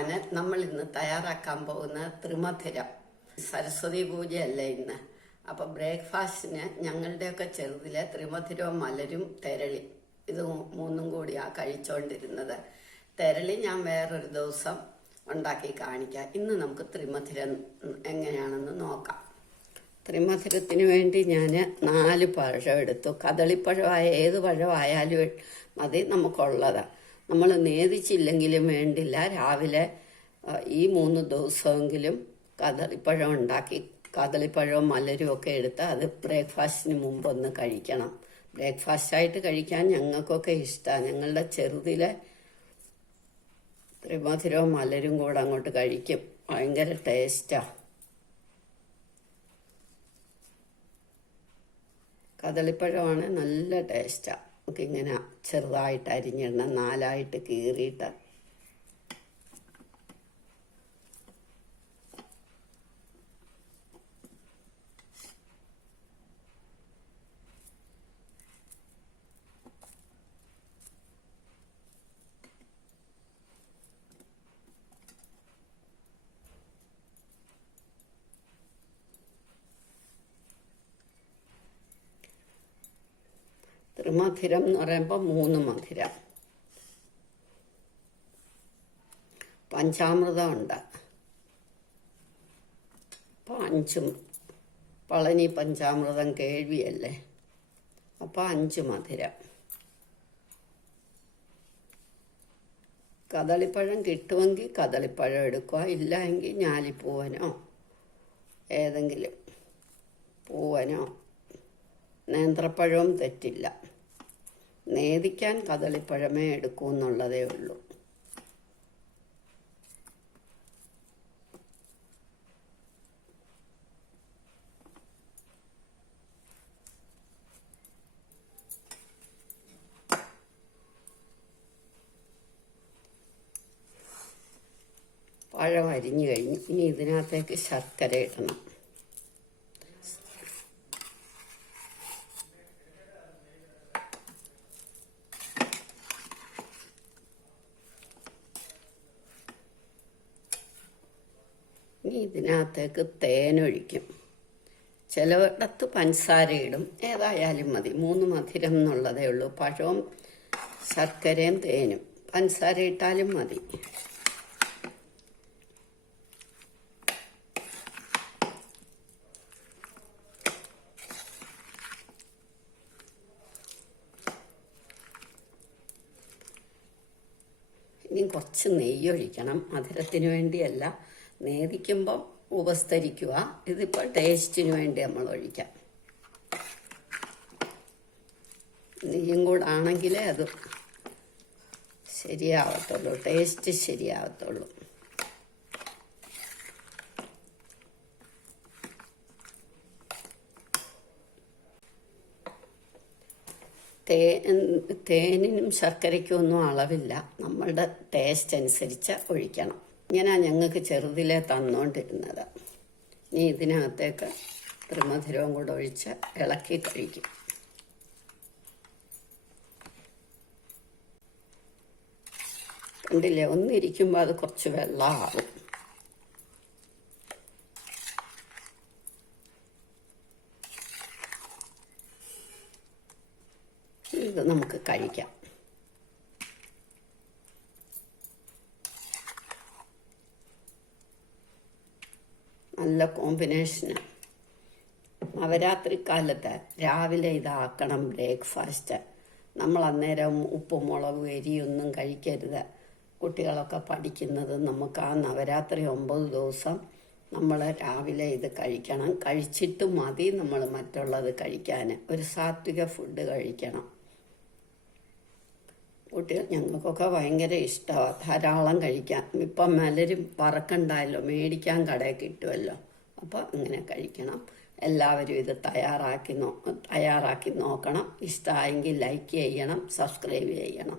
കഴിക്കാൻ നമ്മൾ ഇന്ന് തയ്യാറാക്കാൻ പോകുന്ന ത്രിമധുരം. സരസ്വതി പൂജയല്ലേ ഇന്ന്. അപ്പം ബ്രേക്ക്ഫാസ്റ്റിന് ഞങ്ങളുടെയൊക്കെ ചെറുതിലെ ത്രിമധുരവും മലരും തെരളി ഇത് മൂന്നും കൂടിയാണ് കഴിച്ചുകൊണ്ടിരുന്നത്. തെരളി ഞാൻ വേറൊരു ദിവസം ഉണ്ടാക്കി കാണിക്കാം. ഇന്ന് നമുക്ക് ത്രിമധുരം എങ്ങനെയാണെന്ന് നോക്കാം. ത്രിമധുരത്തിന് വേണ്ടി ഞാൻ 4 പഴം എടുത്തു. കദളിപ്പഴമായ ഏത് പഴമായാലും മതി നമുക്കുള്ളത്. നമ്മൾ നേദിച്ചില്ലെങ്കിലും വേണ്ടില്ല, രാവിലെ ഈ 3 ദിവസമെങ്കിലും കദളിപ്പഴം ഉണ്ടാക്കി കദളിപ്പഴവും മലരും ഒക്കെ എടുത്ത് അത് ബ്രേക്ക്ഫാസ്റ്റിന് മുമ്പൊന്ന് കഴിക്കണം. ബ്രേക്ക്ഫാസ്റ്റായിട്ട് കഴിക്കാൻ ഞങ്ങൾക്കൊക്കെ ഇഷ്ടമാണ്. ഞങ്ങളുടെ ചെറുതിലെ ത്രിമധുരവും മലരും കൂടെ അങ്ങോട്ട് കഴിക്കും. ഭയങ്കര ടേസ്റ്റാണ്. കദളിപ്പഴമാണ് നല്ല ടേസ്റ്റാണ്. നമുക്കിങ്ങനെ ചെറുതായിട്ട് അരിഞ്ഞിടണം, 4ആയിട്ട് കീറിയിട്ട്. ത്രിമധുരം എന്ന് പറയുമ്പോൾ 3 മധുരം. പഞ്ചാമൃതം ഉണ്ട്. അപ്പോൾ 5 പളനി പഞ്ചാമൃതം കേൾവിയല്ലേ, അപ്പോൾ 5 മധുരം. കദളിപ്പഴം കിട്ടുമെങ്കിൽ കദളിപ്പഴം എടുക്കുക, ഇല്ല എങ്കിൽ ഞാലിപ്പൂവനോ ഏതെങ്കിലും പൂവനോ. നേന്ത്രപ്പഴവും തെറ്റില്ല. നേദിക്കാൻ കദളിപ്പഴമേ എടുക്കൂ എന്നുള്ളതേ ഉള്ളൂ. പഴം അരിഞ്ഞു കഴിഞ്ഞ് ഇനി ഇതിനകത്തേക്ക് ശർക്കര ഇടണം. ഇനി ഇതിനകത്തേക്ക് തേനൊഴിക്കും. ചിലയിടത്ത് പഞ്ചസാര ഇടും, ഏതായാലും മതി. 3 മധുരം എന്നുള്ളതേ ഉള്ളൂ. പഴവും ശർക്കരയും തേനും. പഞ്ചസാര ഇട്ടാലും മതി. ഇനി കുറച്ച് നെയ്യൊഴിക്കണം. മധുരത്തിന് വേണ്ടിയല്ല, നേദിക്കുമ്പം ഉപസ്തരിക്കുക. ഇതിപ്പോൾ ടേസ്റ്റിന് വേണ്ടി നമ്മൾ ഒഴിക്കാം. നെയ്യും കൂടെ ആണെങ്കിലേ അത് ശരിയാവത്തുള്ളൂ, ടേസ്റ്റ് ശരിയാവത്തുള്ളൂ. തേനിനും ശർക്കരയ്ക്കും ഒന്നും അളവില്ല, നമ്മളുടെ ടേസ്റ്റ് അനുസരിച്ച് ഒഴിക്കണം. ഇങ്ങനെയാണ് ഞങ്ങൾക്ക് ചെറുതിലെ തന്നുകൊണ്ടിരുന്നത്. ഇനി ഇതിനകത്തേക്ക് ത്രിമധുരവും കൂടെ ഒഴിച്ച് ഇളക്കി കഴിക്കും. കണ്ടില്ലേ, ഒന്നിരിക്കുമ്പോൾ അത് കുറച്ച് വെള്ളമാകും. ഇത് നമുക്ക് കഴിക്കാം. നല്ല കോമ്പിനേഷനാണ്. നവരാത്രി കാലത്ത് രാവിലെ ഇതാക്കണം ബ്രേക്ക്ഫാസ്റ്റ്. നമ്മൾ അന്നേരം ഉപ്പും മുളകും എരിയൊന്നും കഴിക്കരുത്. കുട്ടികളൊക്കെ പഠിക്കുന്നത് നമുക്ക് ആ നവരാത്രി 9 ദിവസം നമ്മൾ രാവിലെ ഇത് കഴിക്കണം. കഴിച്ചിട്ട് മതി നമ്മൾ മറ്റുള്ളത് കഴിക്കാൻ. ഒരു സാത്വിക ഫുഡ് കഴിക്കണം. കുട്ടികൾ ഞങ്ങൾക്കൊക്കെ ഭയങ്കര ഇഷ്ടമാണ്, ധാരാളം കഴിക്കാൻ. ഇപ്പം മലരും വറക്കണ്ടായല്ലോ, മേടിക്കാൻ കടയിൽ കിട്ടുമല്ലോ. അപ്പോൾ ഇങ്ങനെ കഴിക്കണം. എല്ലാവരും ഇത് തയ്യാറാക്കി നോക്കണം. ഇഷ്ടമായെങ്കിൽ ലൈക്ക് ചെയ്യണം, സബ്സ്ക്രൈബ് ചെയ്യണം.